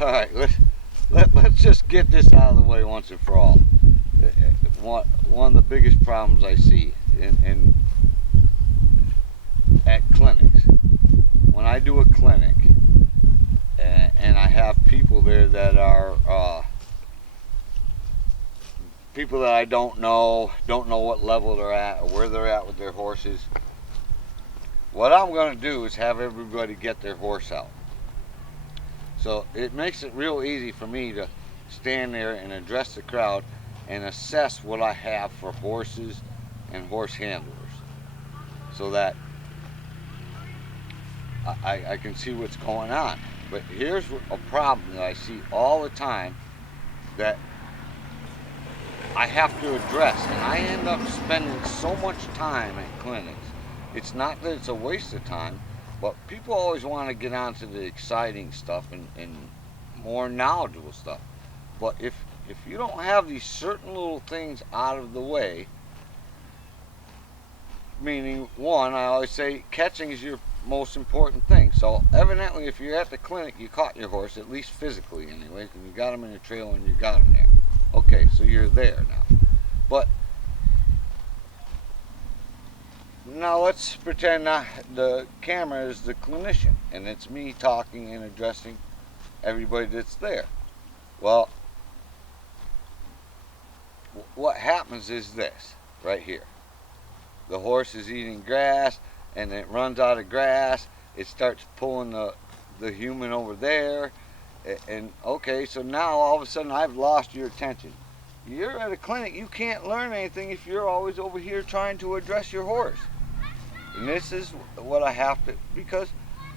All right, let's just get this out of the way once and for all. One of the biggest problems I see in at clinics, when I do a clinic and I have people there that are people that I don't know what level they're at or where they're at with their horses. What I'm going to do is have everybody get their horse out. So it makes it real easy for me to stand there and address the crowd and assess what I have for horses and horse handlers so that I can see what's going on. But here's a problem that I see all the time that I have to address, and I end up spending so much time at clinics. It's not that it's a waste of time, but people always want to get onto the exciting stuff and more knowledgeable stuff. But if you don't have these certain little things out of the way, meaning one, I always say catching is your most important thing. So evidently, if you're at the clinic, you caught your horse, at least physically anyways, and you got him in the trail and you got him there. Okay, so you're there now. But now let's pretend the camera is the clinician and it's me talking and addressing everybody that's there. Well, what happens is this right here. The horse is eating grass and it runs out of grass. It starts pulling the human over there. And okay, so now all of a sudden I've lost your attention. You're at a clinic, you can't learn anything if you're always over here trying to address your horse. And this is what I have to, because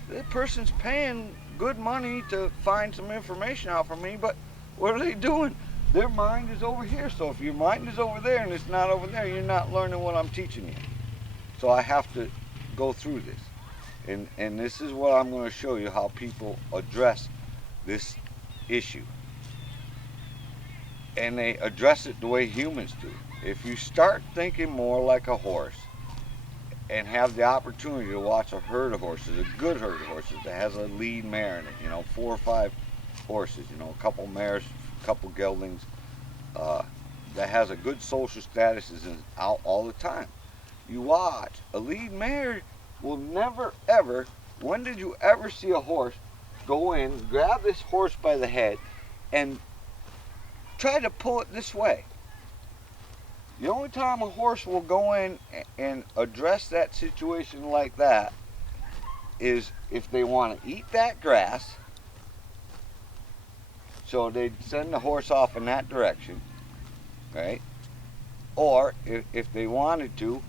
the person's paying good money to find some information out from me, but what are they doing? Their mind is over here. So if your mind is over there and it's not over there, you're not learning what I'm teaching you. So I have to go through this. And this is what I'm going to show you, how people address this issue. And they address it the way humans do. If you start thinking more like a horse and have the opportunity to watch a herd of horses, a good herd of horses that has a lead mare in it, 4 or 5 horses, a couple mares, a couple geldings, that has a good social status, is out all the time. You watch, a lead mare will never ever, when did you ever see a horse go in, grab this horse by the head, and try to pull it this way? The only time a horse will go in and address that situation like that is if they want to eat that grass. So they'd send the horse off in that direction, right? Or if they wanted to,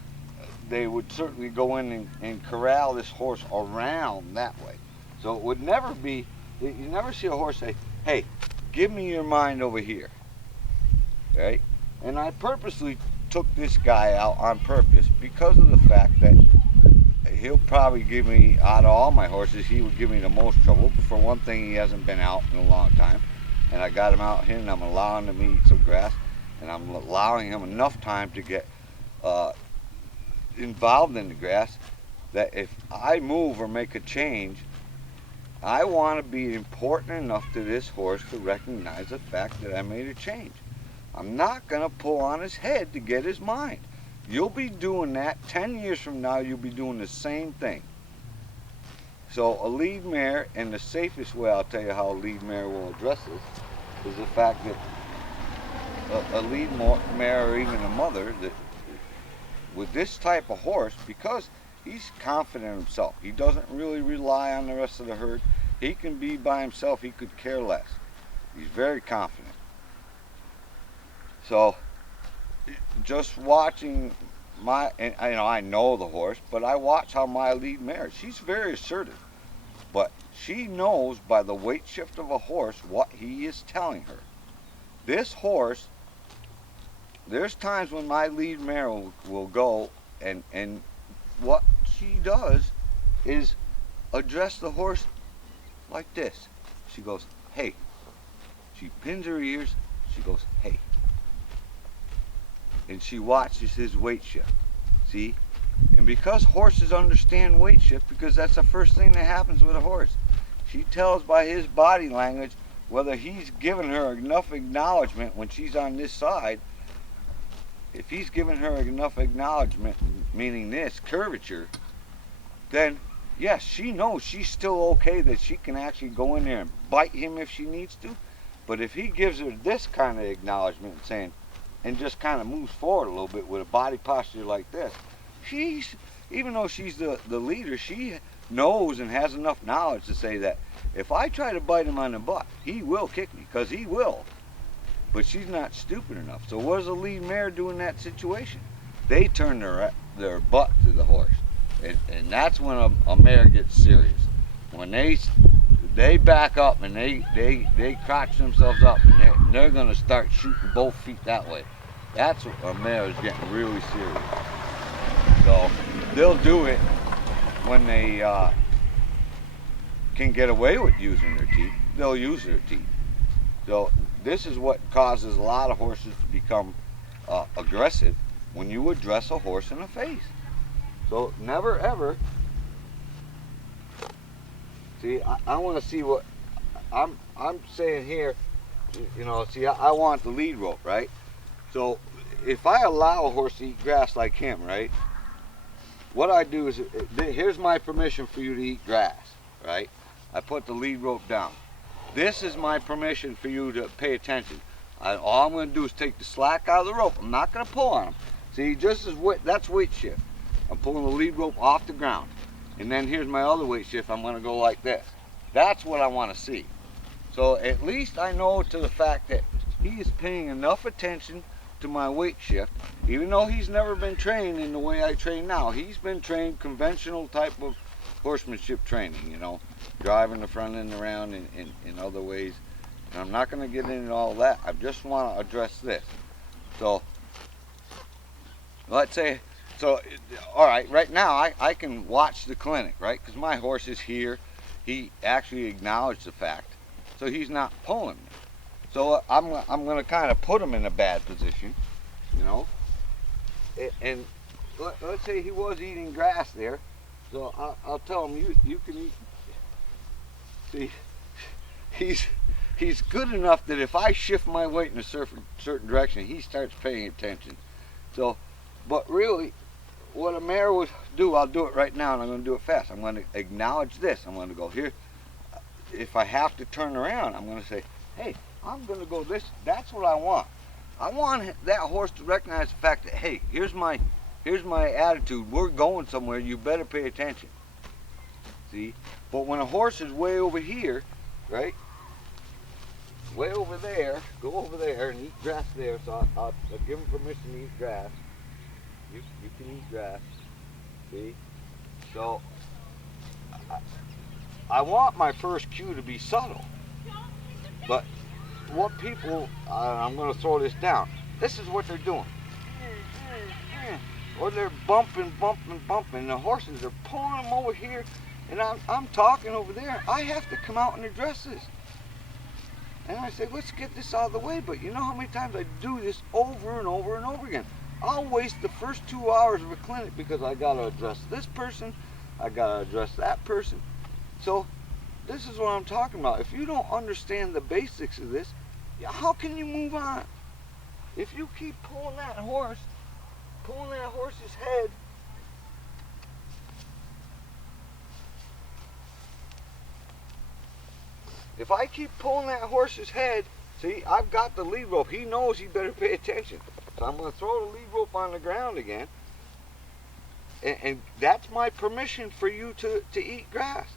they would certainly go in and corral this horse around that way. So it would never be, you never see a horse say, hey, give me your mind over here, right? And I purposely took this guy out on purpose because of the fact that he'll probably give me, out of all my horses, he would give me the most trouble. For one thing, he hasn't been out in a long time. And I got him out here and I'm allowing him to eat some grass. And I'm allowing him enough time to get involved in the grass, that if I move or make a change, I want to be important enough to this horse to recognize the fact that I made a change. I'm not going to pull on his head to get his mind. You'll be doing that 10 years from now. You'll be doing the same thing. So a lead mare, and the safest way I'll tell you how a lead mare will address this, is the fact that a lead mare, or even a mother, that with this type of horse, because he's confident in himself, he doesn't really rely on the rest of the herd. He can be by himself. He could care less. He's very confident. So just watching and I know the horse, but I watch how my lead mare, she's very assertive, but she knows by the weight shift of a horse what he is telling her. This horse, there's times when my lead mare will go, and what she does is address the horse like this. She goes, hey. She pins her ears. She goes, hey. And she watches his weight shift. See? And because horses understand weight shift, because that's the first thing that happens with a horse, she tells by his body language whether he's giving her enough acknowledgement when she's on this side. If he's giving her enough acknowledgement, meaning this curvature, then yes, she knows she's still okay, that she can actually go in there and bite him if she needs to. But if he gives her this kind of acknowledgement, saying, and just kind of moves forward a little bit with a body posture like this, she's, even though she's the leader, she knows and has enough knowledge to say that if I try to bite him on the butt, he will kick me, because he will. But she's not stupid enough. So what does a lead mare do in that situation? They turn their butt to the horse. And that's when a mare gets serious. When they back up and they crotch themselves up, and they're going to start shooting both feet that way. That's when a mare is getting really serious. So they'll do it when they can get away with using their teeth. They'll use their teeth. So this is what causes a lot of horses to become aggressive, when you address a horse in the face. So never ever. See, I want to see what I'm saying here. You know, see, I want the lead rope, right? So if I allow a horse to eat grass like him, right? What I do is, here's my permission for you to eat grass, right? I put the lead rope down. This is my permission for you to pay attention. All I'm going to do is take the slack out of the rope. I'm not going to pull on him. See, just as that's weight shift. I'm pulling the lead rope off the ground. And then here's my other weight shift. I'm going to go like this. That's what I want to see. So at least I know to the fact that he is paying enough attention to my weight shift, even though he's never been trained in the way I train now. He's been trained conventional type of horsemanship training, you know, driving the front end around in other ways. And I'm not going to get into all that. I just want to address this. So let's say, so all right, right now I can watch the clinic, right? Because my horse is here. He actually acknowledged the fact. So he's not pulling me. So I'm going to kind of put him in a bad position, you know. And let's say he was eating grass there. So I'll tell him, you can eat. See, he's good enough that if I shift my weight in a certain direction, he starts paying attention. So, but really, what a mare would do, I'll do it right now, and I'm going to do it fast. I'm going to acknowledge this. I'm going to go here. If I have to turn around, I'm going to say, hey, I'm going to go this. That's what I want. I want that horse to recognize the fact that, hey, here's my attitude. We're going somewhere. You better pay attention. See? But when a horse is way over here, right? Way over there, go over there and eat grass there. So I'll give him permission to eat grass. You can eat grass. See? So I want my first cue to be subtle. But what people, I'm going to throw this down. This is what they're doing. Or they're bumping. The horses are pulling them over here, and I'm talking over there. I have to come out and address this. And I say, let's get this out of the way. But you know how many times I do this over and over and over again? I'll waste the first 2 hours of a clinic because I got to address this person. I got to address that person. So this is what I'm talking about. If you don't understand the basics of this, how can you move on? If you keep pulling that horse's head, if I keep pulling that horse's head, see, I've got the lead rope. He knows he better pay attention. So I'm going to throw the lead rope on the ground again. And that's my permission for you to eat grass.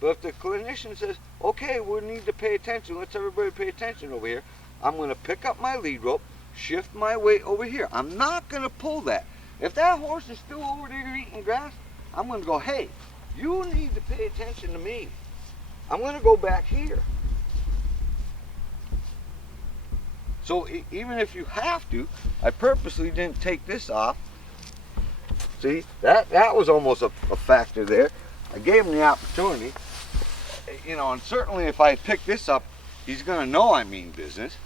But if the clinician says, okay, we need to pay attention, let's everybody pay attention over here, I'm going to pick up my lead rope, shift my weight over here. I'm not going to pull that. If that horse is still over there eating grass, I'm going to go, hey, you need to pay attention to me. I'm going to go back here. So even if you have to, I purposely didn't take this off. See, that was almost a factor there. I gave him the opportunity. You know, and certainly if I pick this up, he's going to know I mean business.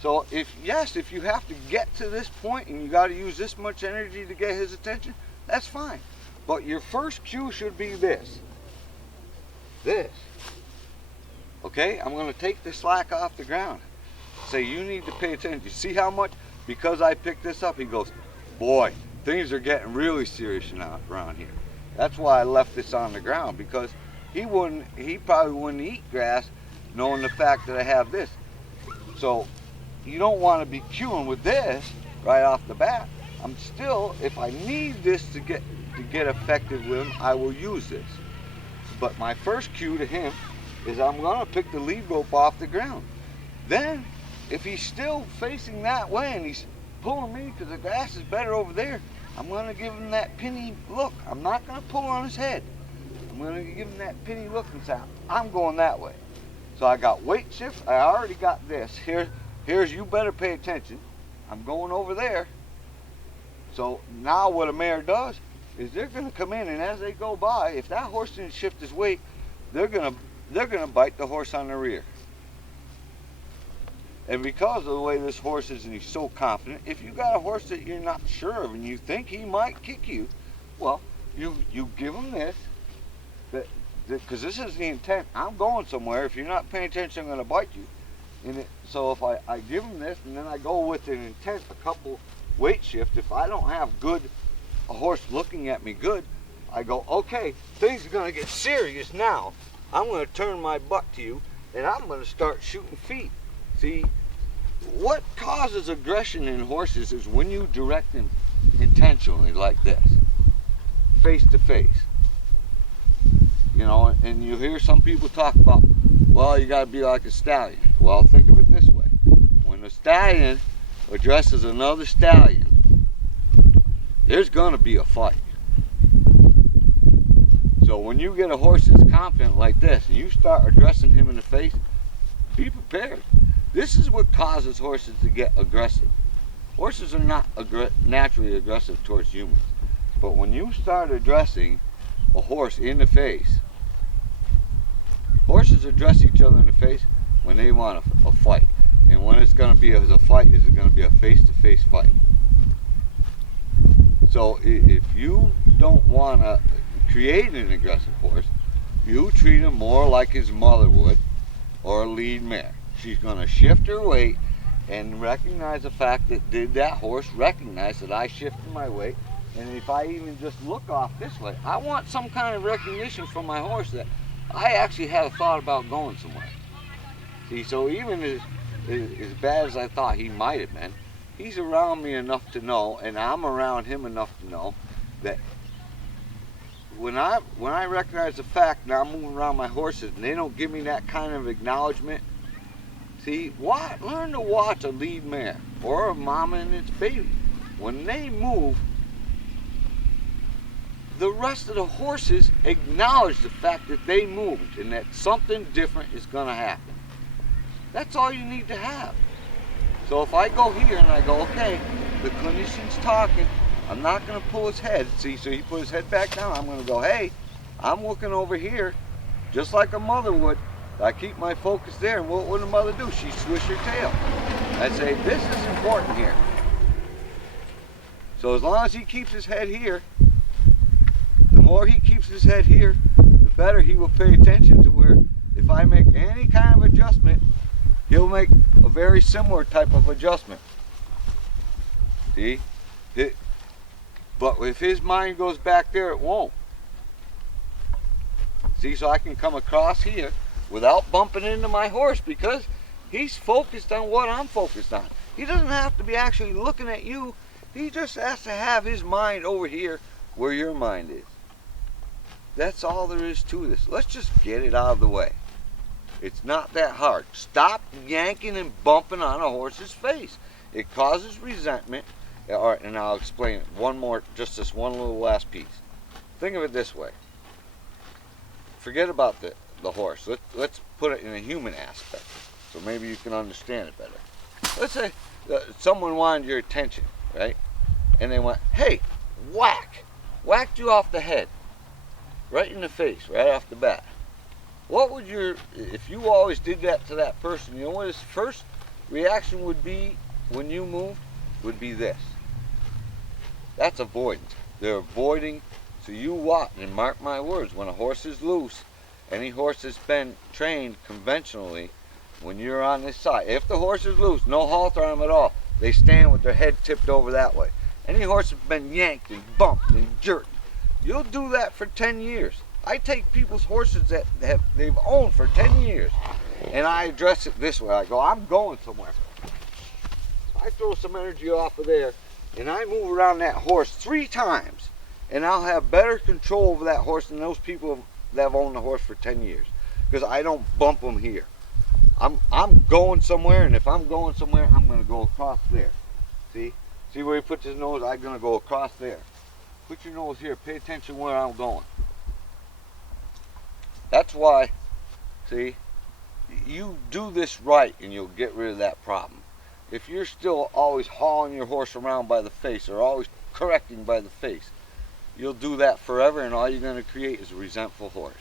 So if you have to get to this point and you got to use this much energy to get his attention, that's fine. But your first cue should be this. Okay, I'm going to take the slack off the ground. Say, you need to pay attention. You see how much? Because I picked this up, he goes, boy, things are getting really serious around here. That's why I left this on the ground, because he probably wouldn't eat grass knowing the fact that I have this. So you don't want to be cueing with this right off the bat. I'm still, if I need this to get effective with him, I will use this. But my first cue to him is I'm going to pick the lead rope off the ground. Then, if he's still facing that way and he's pulling me because the grass is better over there, I'm going to give him that penny look. I'm not going to pull on his head. I'm going to give him that penny look and say, I'm going that way. So I got weight shift. I already got this. Here's you better pay attention. I'm going over there. So now what a mare does is they're going to come in, and as they go by, if that horse didn't shift his weight, they're going to bite the horse on the rear. And because of the way this horse is, and he's so confident, if you got a horse that you're not sure of and you think he might kick you, well, you give him this, because this is the intent. I'm going somewhere. If you're not paying attention, I'm going to bite you. So if I give him this, and then I go with an intent, a couple weight shift, if I don't have a horse looking at me good, I go, okay, things are going to get serious now. I'm going to turn my butt to you, and I'm going to start shooting feet. See, what causes aggression in horses is when you direct them intentionally like this, face to face. You know, and you hear some people talk about, well, you got to be like a stallion. Well, think of it this way. When a stallion addresses another stallion, there's going to be a fight. So when you get a horse that's confident like this and you start addressing him in the face, be prepared. This is what causes horses to get aggressive. Horses are not naturally aggressive towards humans. But when you start addressing a horse in the face, horses address each other in the face when they want a fight. And when it's going to be a fight, is it going to be a face-to-face fight. So if you don't want to create an aggressive horse, you treat him more like his mother would, or a lead mare. She's going to shift her weight and recognize the fact that did that horse recognize that I shifted my weight, and if I even just look off this way, I want some kind of recognition from my horse that I actually had a thought about going somewhere. See, so even as bad as I thought he might have been, he's around me enough to know, and I'm around him enough to know that when I recognize the fact that I'm moving around my horses and they don't give me that kind of acknowledgement, see, learn to watch a lead mare or a mama and its baby. When they move, the rest of the horses acknowledge the fact that they moved and that something different is going to happen. That's all you need to have. So if I go here and I go, okay, the clinician's talking, I'm not going to pull his head. See, so he put his head back down. I'm going to go, hey, I'm looking over here, just like a mother would. I keep my focus there, and what would a mother do? She'd swish her tail. I say, this is important here. So as long as he keeps his head here, the more he keeps his head here, the better he will pay attention to where if I make any kind of adjustment, he'll make a very similar type of adjustment. See? But if his mind goes back there, it won't. See, so I can come across here without bumping into my horse because he's focused on what I'm focused on. He doesn't have to be actually looking at you. He just has to have his mind over here where your mind is. That's all there is to this. Let's just get it out of the way. It's not that hard. Stop yanking and bumping on a horse's face. It causes resentment. All right, and I'll explain it. One more, just this one little last piece. Think of it this way. Forget about the horse. Let's put it in a human aspect, so maybe you can understand it better. Let's say someone wanted your attention, right? And they went, hey, whack! Whacked you off the head, right in the face, right off the bat. What would if you always did that to that person, you know what his first reaction would be when you moved? Would be this. That's avoidance. They're avoiding. So you watch and mark my words. When a horse is loose Any horse that's been trained conventionally, when you're on this side, if the horse is loose, no halter on them at all. They stand with their head tipped over that way. Any horse that's been yanked and bumped and jerked, you'll do that for 10 years. I take people's horses that they've owned for 10 years, and I address it this way. I go, I'm going somewhere. I throw some energy off of there, and I move around that horse 3 times, and I'll have better control over that horse than those people that have owned the horse for 10 years, because I don't bump them here. I'm going somewhere, and if I'm going somewhere, I'm going to go across there. See where he puts his nose? I'm going to go across there. Put your nose here. Pay attention where I'm going. That's why, see, you do this right, and you'll get rid of that problem. If you're still always hauling your horse around by the face, or always correcting by the face, you'll do that forever, and all you're going to create is a resentful horse.